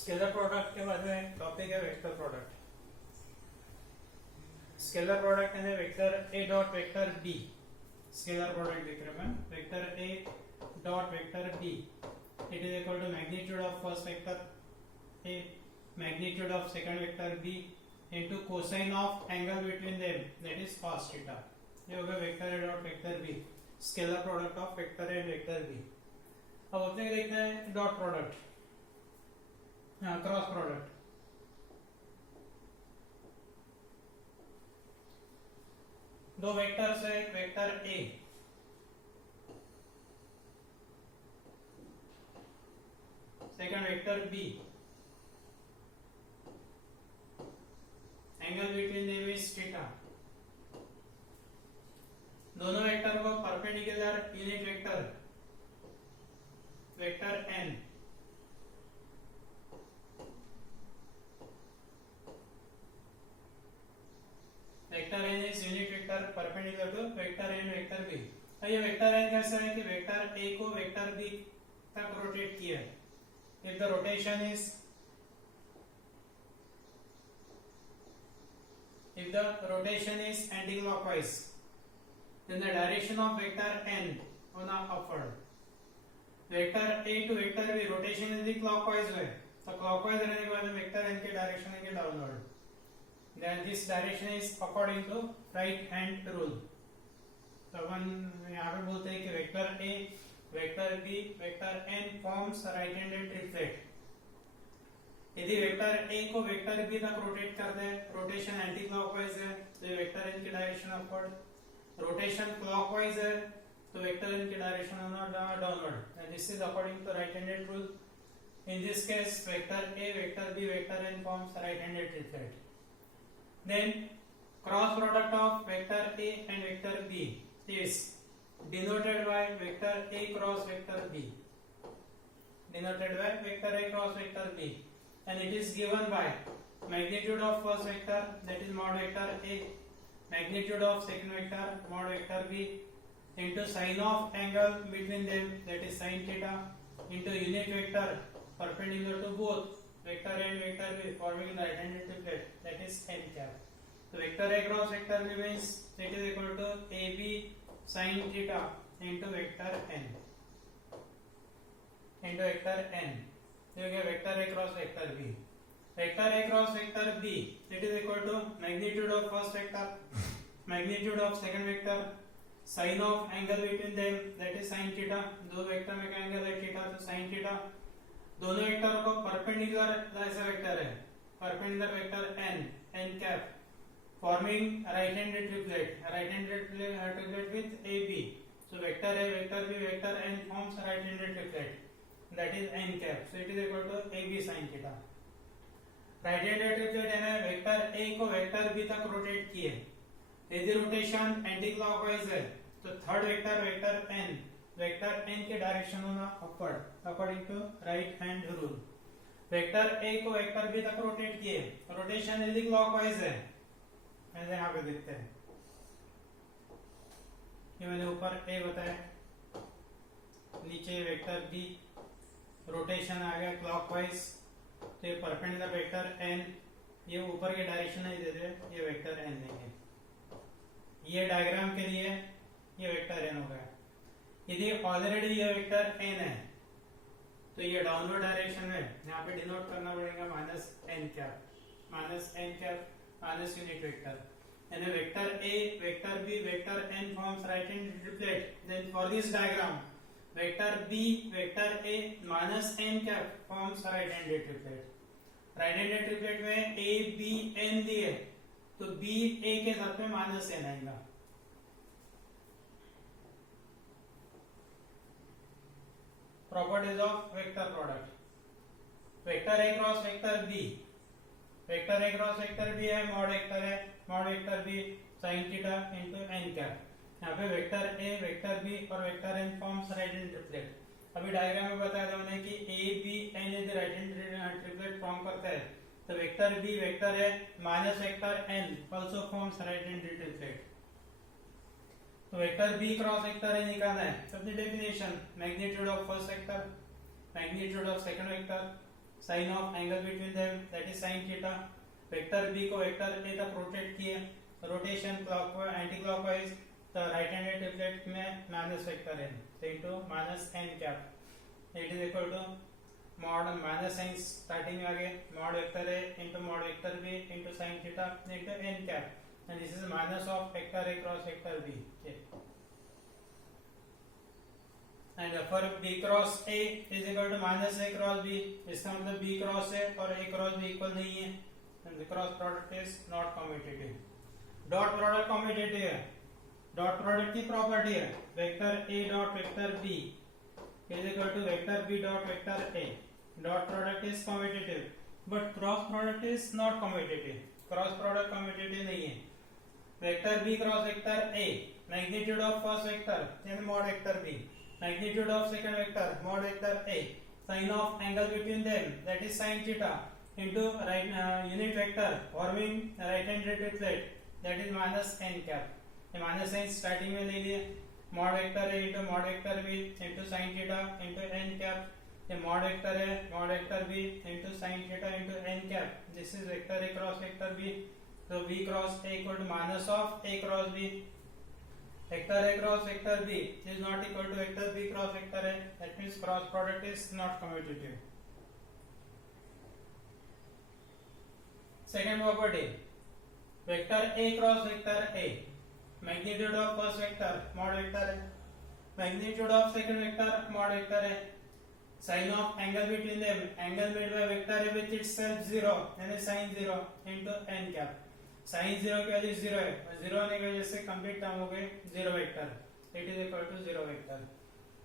Scalar product के बाद में टॉपिक है वेक्टर प्रोडक्ट। स्केलर प्रोडक्ट यानी vector A dot vector B. Scalar product लिख रहे हैं vector A dot vector B it is equal to magnitude of first vector A magnitude of second vector B into cosine of angle between them that is cos theta. ये हो गया vector A dot vector B, scalar product of vector A and vector B. अब अपने को देखना है dot product, cross product. दो vectors है, vector A second vector B, angle between them is theta. दोनों वेक्टर को perpendicular unit vector vector N vector N is unit vector perpendicular to vector N vector B. ये vector N कैसा है कि vector A को vector B तक rotate किया है। If the rotation is anti-clockwise then the direction of vector n होना upward। Vector A to vector B rotation यदि क्लॉकवाइज है तो क्लॉकवाइज रहने के बाद वेक्टर एन के डायरेक्शन है downward. Then this direction is according to right hand rule। तो अपन यहाँ पे बोलते हैं कि vector A vector B vector N forms right handed triplet. यदि वेक्टर ए को वेक्टर बी तक रोटेट करते हैं, रोटेशन एंटी क्लॉकवाइज है तो ये वेक्टर एन की डायरेक्शन अपवर्ड। रोटेशन क्लॉकवाइज है तो वेक्टर एन की direction downward. And this is according to right handed rule. In this case vector A vector B vector N forms right handed triplet. Then cross product of vector A and vector B is denoted by vector A cross vector B, denoted by vector A cross vector B, and it is given by magnitude of first vector that is mod vector A, magnitude of second vector mod vector B into sine of angle between them that is sin theta into unit vector perpendicular to both vector A and vector B forming the right-handed triplet that is n cap। So vector A cross vector B means it is equal to AB sin theta into vector n into vector n। So you get vector A cross vector B। Vector A cross vector B it is equal to magnitude of first vector magnitude of second vector sin of angle between them that is sin theta। दो vector में क्या angle है theta तो sin theta। दोनों vector को perpendicular ऐसा vector है perpendicular vector n cap forming right handed triplet with A B. So vector A vector B vector n forms right handed triplet that is n cap. So it is equal to A B sine theta. Right handed triplet यानी vector A को vector B तक rotate किए। यदि rotation anti clockwise है तो third vector vector n vector n के direction होना upward according to right hand rule. Vector a को वेक्टर b तक रोटेट किए, रोटेशन यदि क्लॉकवाइज है ऐसे यहाँ पे देखते हैं। ये मैंने ऊपर a बताया, नीचे वेक्टर b रोटेशन आ गया क्लॉकवाइज तो ये परपेंडिकुलर वेक्टर n ये ऊपर के डायरेक्शन नहीं दे रहे, ये वेक्टर n नहीं है। ये डायग्राम के लिए ये वेक्टर n हो गया। यदि ऑलरेडी ये वेक्टर n है तो ये डाउनवर्ड डायरेक्शन में यहाँ पे डिनोट करना पड़ेगा minus n cap minus unit vector यानी vector a vector b vector n forms right hand triplet. Then for this diagram vector b vector a minus n cap forms right handed triplet. Right handed triplet में a b n दिए तो b a के साथ में minus n आएगा। Properties of vector product। Vector A cross vector B, vector A cross vector B है mod vector B sin theta into n cap. यहाँ पे वेक्टर A वेक्टर B और vector n forms right hand triplet. अभी diagram में बताया था हमने कि A B n यदि राइट हैंड ट्रिपलेट फॉर्म करता है तो vector B vector A minus vector n also forms right hand triplet. तो वेक्टर बी क्रॉस वेक्टर है निकालना है। सबसे definition magnitude of first vector magnitude of second vector sine of angle between them that is sine theta. Vector B को vector A तक rotate किए, rotation clockwise anti clockwise, तो right handed triplet में minus vector N into minus N cap it is equal to mod minus sine starting में आगे mod vector A into mod vector B into sine theta into N cap and this is minus of vector A cross vector B. And for b cross a is equal to minus a cross b, इसका मतलब b cross a और a cross b equal नहीं है and the cross product is not commutative. Dot product commutative है। Dot product की property है vector a dot vector b is equal to vector b dot vector a। Dot product is commutative but cross product is not commutative. Cross product commutative नहीं है। Vector b cross vector a, magnitude of first vector यानी mod vector b, magnitude of second vector mod vector a, sin of angle between them that is sin theta into right unit vector forming right hand triplet that is minus n cap। ये minus n starting में ले लिए, mod vector a into mod vector b into sin theta into n cap, ये mod vector a mod vector b into sin theta into n cap, this is vector a cross vector b, so b cross a equal to minus of a cross b। Vector a cross vector b is not equal to vector b cross vector a, that means cross product is not commutative। Second property, vector a cross vector a, magnitude of first vector mod vector a, magnitude of second vector mod vector a, sin of angle between them, angle made by vector a with itself 0 यानी sin 0 into n cap। Sign 0 की value 0 है, 0 होने की वजह से complete term हो गए 0 vector, it is equal to 0 vector.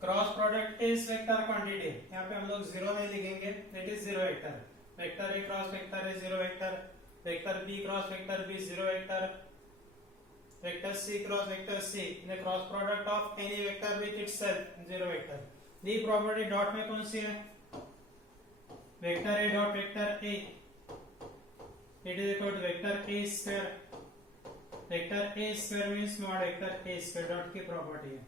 Cross product is vector quantity, यहाँ पे हम लोग 0 नहीं लिखेंगे, it is 0 vector. Vector A cross vector है 0 vector, vector B cross vector B 0 vector, vector C cross vector C the cross product of any vector with itself 0 vector. ये property dot में कौन सी है? Vector A dot vector A it is equal to vector a square, vector a square means mod vector a square dot की property है।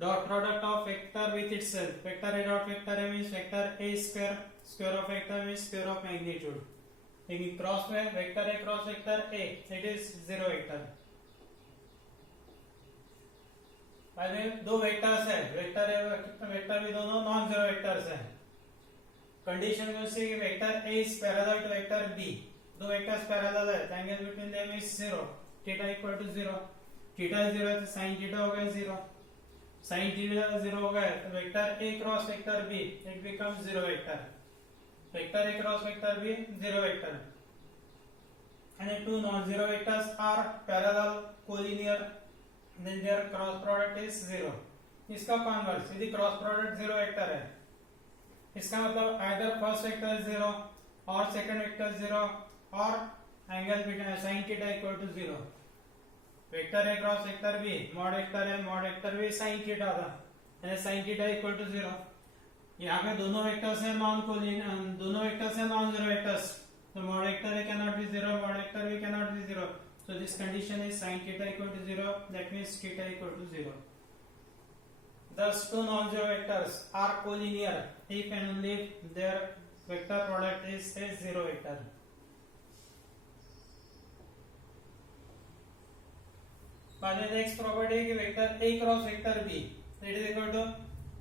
Dot product of vector with itself, vector a dot vector a means vector a square, square of vector means square of magnitude। लेकिन cross में vector a cross vector a it is 0 vector. पहले दो vectors है, vector a vector भी दोनों non zero vectors है। Condition कौन सी है कि vector a is parallel to vector b, दो वेक्टर्स पैरेलल है, angle between them is 0, theta equal to 0, theta 0 है तो sin थीटा हो गया 0, sin थीटा 0 हो गया तो vector a cross vector b it becomes 0 vector. Vector a cross vector b 0 vector and two non-zero vectors are parallel collinear then their cross product is 0। इसका converse यदि cross product 0 vector है, इसका मतलब either first vector 0 और second vector 0 और angle between sin theta equal to 0। Vector a cross vector b mod vector b sin theta था यानी sin theta equal to 0। यहाँ पे दोनों वेक्टर्स हैं नॉन कोलिनियर, दोनों वेक्टर्स हैं नॉन जीरो वेक्टर्स, तो mod vector a cannot be 0, mod vector b cannot be 0, so this condition is sin theta equal to 0, that means theta equal to 0। Thus two non-zero vectors are collinear if and only if their vector product is a 0 vector। Next property है कि vector a cross vector b it is equal to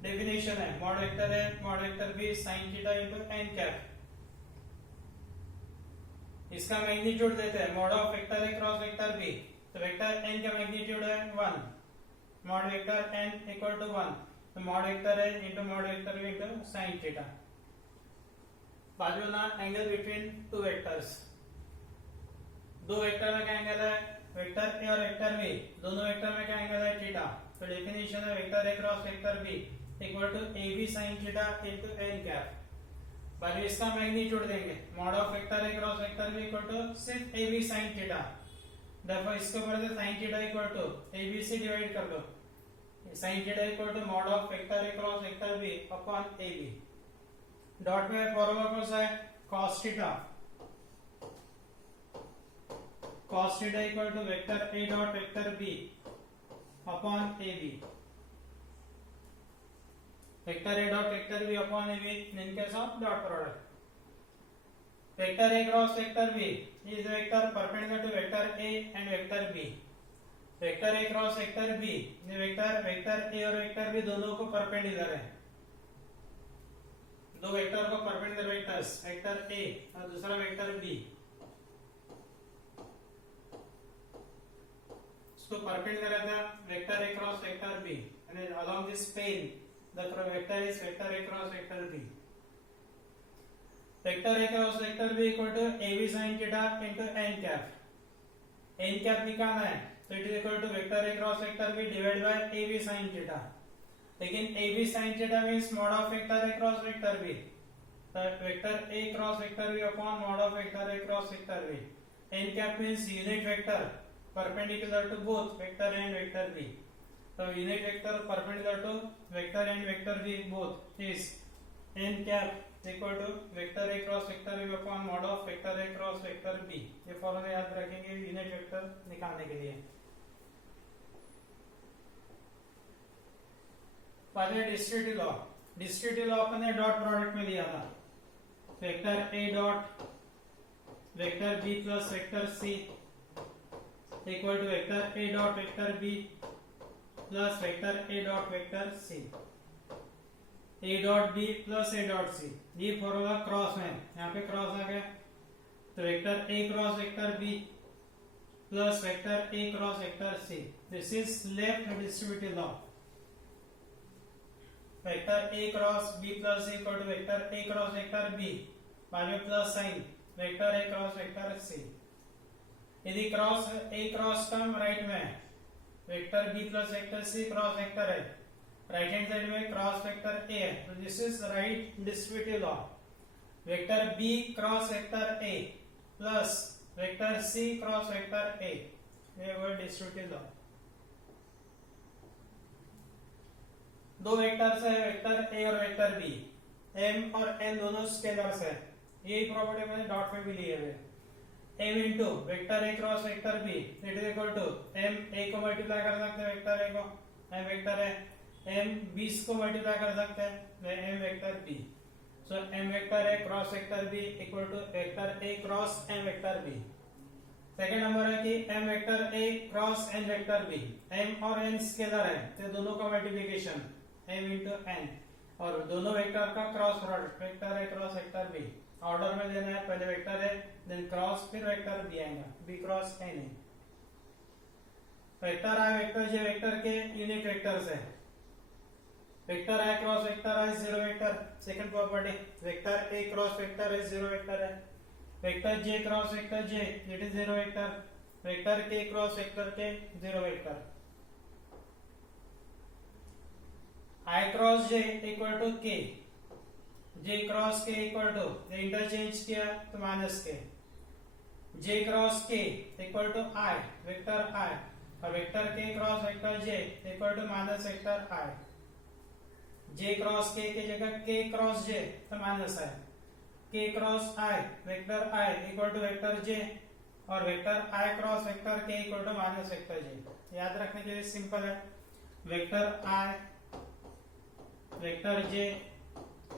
definition है mod vector a mod vector b sin theta into n cap. इसका magnitude देते हैं mod of vector a cross vector b, तो vector n का magnitude है 1, mod vector n equal to 1, तो mod vector a into mod vector b into sin theta. बाजू ना angle between two vectors, दो वेक्टर में क्या एंगल है वेक्टर a और वेक्टर b, दोनों वेक्टर में क्या एंगल है थीटा, तो डेफिनेशन है vector a cross vector b equal to ab sin theta into n cap. बाजू इसका मैग्नीट्यूड देंगे mod of vector a cross vector b equal to सिर्फ ab sin थीटा, देखो इसके ऊपर से sin theta equal to ab से divide कर दो, sin theta equal to mod of vector a cross vector b upon ab। Dot में formula कौन सा है cos theta, cos theta equal to vector a dot vector b upon ab, vector a dot vector b upon ab in case of dot product। Vector A cross vector B is a vector perpendicular to vector A and vector B. Vector A cross vector B ये vector A और vector B दोनों को perpendicular है, दो vector को perpendicular vectors, vector A और दूसरा vector B, इसको परपेंडिकुलर रहता है vector A cross vector B and along this plane the vector is vector A cross vector B. Vector A cross vector B equal to AB sin theta into n cap. n cap निकालना है तो it is equal to vector A cross vector B divided by AB sin theta. लेकिन AB sin theta means mod of vector A cross vector B. तो vector A cross vector B upon mod of vector A cross vector B. n cap means unit vector perpendicular to both vector A and vector B. So unit vector perpendicular to vector A and vector B both is n cap equal to vector A cross vector B upon mod of vector A cross vector B. ये formula याद रखेंगे unit vector निकालने के लिए. पहले distributive law, distributive law अपने dot product में लिया था. Vector A dot vector B plus vector C equal to vector A dot vector B plus vector A dot vector C. A dot B plus A dot C, ये formula cross है, यहाँ पे cross आ गया तो vector A cross vector B plus vector A cross vector C. This is left distributive law. Vector A cross B plus C equal to vector A cross vector B, बाद में plus sign vector A cross vector C. यदि cross A cross term right में है, vector B plus vector C cross vector है, right hand side में cross vector A है, तो this is right distributive law. Vector B cross vector A plus vector C cross vector A, ये वो distributive law. दो vectors है, vector A और vector B, M और N दोनों स्केलर्स है. यही प्रॉपर्टी मैंने डॉट में भी लिए हुए. M into vector A cross vector B it is equal to M A को मल्टीप्लाई कर सकते हैं वेक्टर A को, M वेक्टर है, M B को मल्टीप्लाई कर सकते हैं M vector B. So M vector A cross vector B equal to vector A cross M vector B. Second number है कि M vector A cross N vector B, M और N scalar है तो दोनों का मल्टीप्लिकेशन M इंटू N और दोनों vector का cross product vector A cross vector B. Order में देना है, पहले वेक्टर है देन क्रॉस फिर वेक्टर B आएगा, B क्रॉस N है. Vector I vector J vector के यूनिट वेक्टर्स है. Vector I cross vector I zero vector, second property. Vector A cross vector I zero vector है. Vector J cross vector J it is zero vector. Vector K cross vector K zero vector. I cross J equal to K, J cross K equal to interchange किया तो minus K. J cross K equal to I vector I और vector K cross vector J equal to minus vector I. J cross K की जगह K cross J तो minus I. K cross I vector I equal to vector J और vector I cross vector K equal to minus vector J. याद रखने के लिए simple है, vector I vector J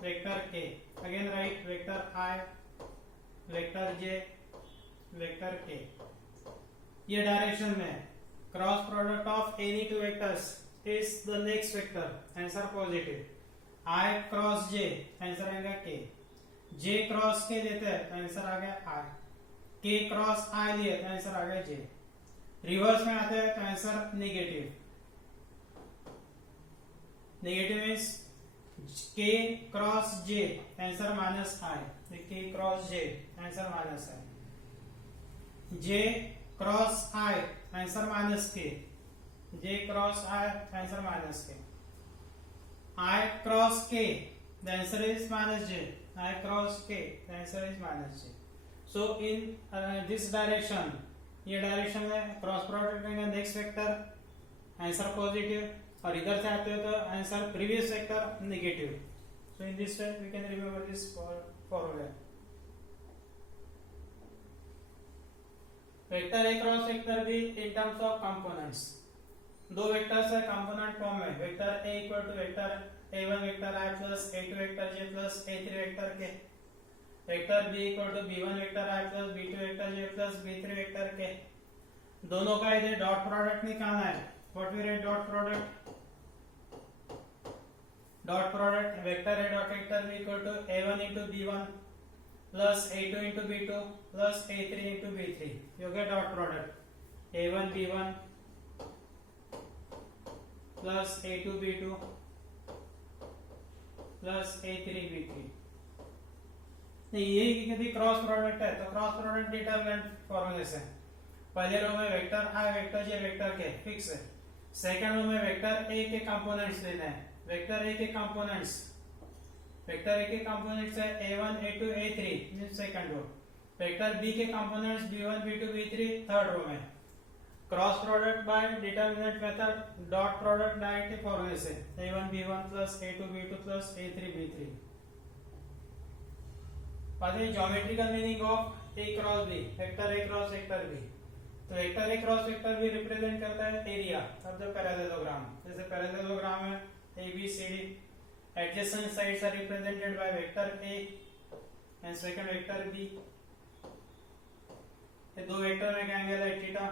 vector K, again right vector I vector J vector K. ये direction में cross product of any two vectors is the next vector, answer positive. I cross J answer आएगा K. J cross K लेते हैं तो answer आ गया I. K cross I लिए तो answer आ गया J. रिवर्स में आते हैं तो answer negative. Negative means K cross J answer minus I, K cross J answer minus I. J cross I answer minus K, J cross I answer minus K. I cross K the answer is minus J. I cross K the answer is minus J. So in this direction, ये direction में cross product लेंगे next vector, answer positive, और इधर से आते हो तो answer previous vector negative. So in this way we can remember this formula. Vector A cross vector B in terms of components. दो वेक्टर्स है कंपोनेंट फॉर्म में, vector A equal to vector A1 vector I plus A2 vector J plus A3 vector K. Vector b equal to b1 vector i plus b2 vector j plus b3 vector k। दोनों का इधर dot product निकालना है। What we write dot product? Dot product vector a dot vector b equal to a1 into b1 plus a2 into b2 plus a3 into b3। you get dot product a1 b1 plus a2 b2 plus a3 b3। ये यदि cross product है तो cross product determinant फॉर्मूले से पहले रो में vector i vector j vector k fix है। Second row में वेक्टर a के कंपोनेंट्स लेना है। वेक्टर a के कंपोनेंट्स है a1 a2 a3 in second row. Vector b के components b1 b2 b3 third row में। Cross product by determinant method dot product direct फॉर्मूले से a1 b1 plus a2 b2 plus a3 b3। बाद में geometrical meaning of a cross b vector a cross vector b। तो vector a cross vector b represent करता है area of the parallelogram. जैसे parallelogram है ABCD, adjacent sides are represented by vector a and second vector b। ये दो vector में क्या angle है theta.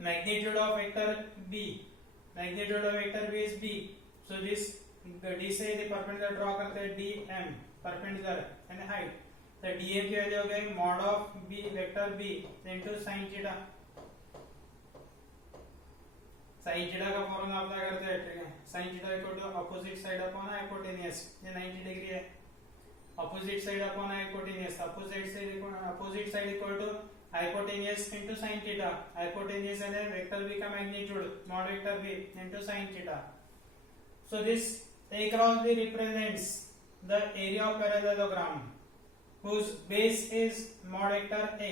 Magnitude of vector b is b, so this d से यदि परपेंडिकुलर ड्रॉ करते हैं dm परपेंडिकुलर एंड हाइट, तो dm की वैल्यू हो गई mod of b vector b into sin theta. sin theta का फॉर्मूला अप्लाई करते हैं, ठीक है। sin theta equal to opposite side upon hypotenuse, ये 90 डिग्री है। Opposite side upon hypotenuse, opposite side equal to hypotenuse into sin theta. Hypotenuse है vector b का magnitude mod vector b into sin theta. So this a cross b represents the area of parallelogram whose base is mod vector a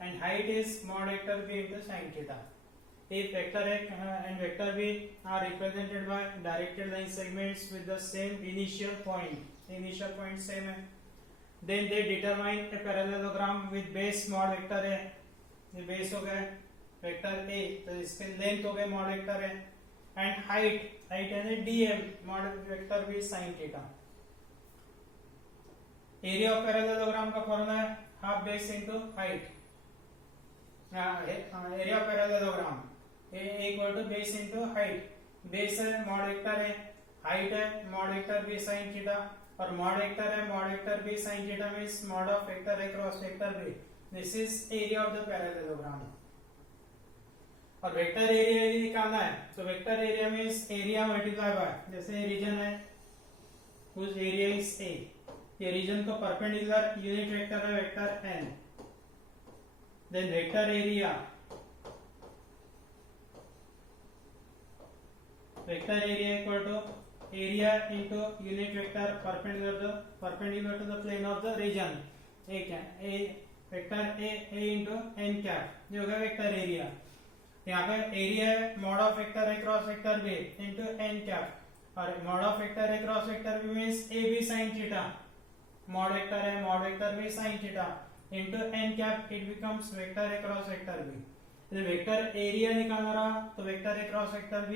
and height is mod vector b into sin theta। If vector a and vector b are represented by directed line segments with the same initial point same है, then they determine a parallelogram with base mod vector a। ये base हो गया vector a, तो इसके length हो गए mod vector a and height है dm mod vector b sin theta। Area of parallelogram का फॉर्मूला है half base into height. Area of parallelogram a equal to base into height. Base है mod vector है, height है mod vector b sin theta, और mod vector है mod vector b sin theta means mod of vector a cross vector b। This is area of the parallelogram. और vector area यदि निकालना है तो vector area means area multiply by, जैसे region है whose area is a, ये region को perpendicular unit vector है vector n, then vector area equal to area into unit vector perpendicular to the plane of the region a vector a into n cap, ये होगा vector area. यहाँ पे area है mod of vector a cross vector b into n cap, और mod of vector a cross vector b means a b sin theta, mod vector है mod vector b sin theta into n cap, it becomes vector a cross vector b। यदि vector area निकालना रहा तो vector a cross vector b,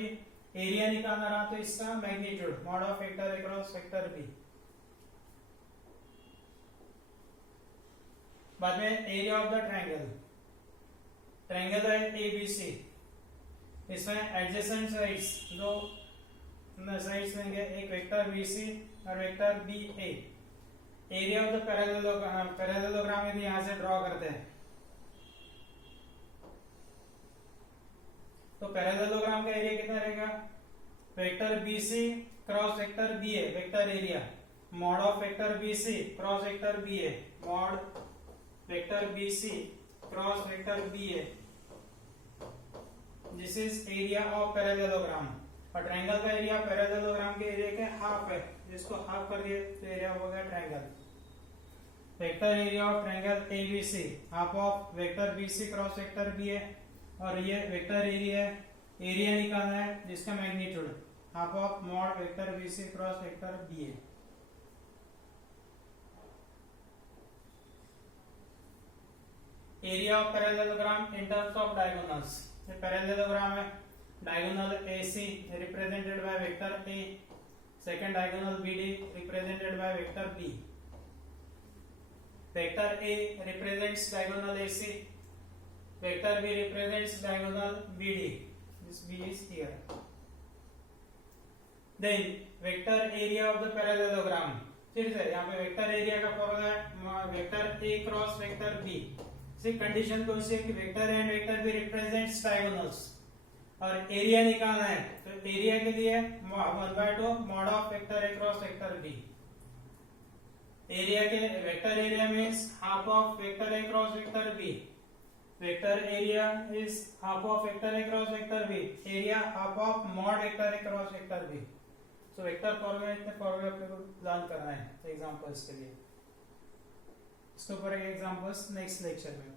area निकालना रहा तो इसका magnitude mod of vector a cross vector b। बाद में एरिया ऑफ द ट्रायंगल है ABC, इसमें एडजेसेंट साइड्स दो साइड्स लेंगे, एक वेक्टर BC और vector BA। Area of the parallelogram यदि यहां से ड्रॉ करते हैं तो पैरेललोग्राम का एरिया कितना रहेगा, vector BC cross vector BA vector area mod of vector BC cross vector BA mod vector BC cross vector BA। This is area of parallelogram. और ट्रायंगल का एरिया पैरेललोग्राम के area के half है, जिसको half कर दिए तो area हो गया triangle. Vector area of triangle ABC half of vector BC cross vector BA, और ये वेक्टर एरिया निकालना है जिसका magnitude half of mod vector BC cross vector BA। Area of parallelogram in terms of diagonals. ये parallelogram है, diagonal AC represented by vector A, second diagonal BD represented by vector B। Vector A represents diagonal AC. Vector B represents diagonal BD. This B is here. Then vector area of the parallelogram. ठीक है, यहाँ पे vector area का formula है vector A cross vector B. सी condition कौन सी है कि vector A and vector B represents diagonals और एरिया निकालना है. तो एरिया के लिए 1/2 mod of vector A cross vector B. Area के vector area means half of vector A cross vector B. Vector area is half of vector A cross vector B. Area half of mod vector A cross vector B. तो vector formula अपने को learn करना है examples के लिए. इसके ऊपर examples next lecture में.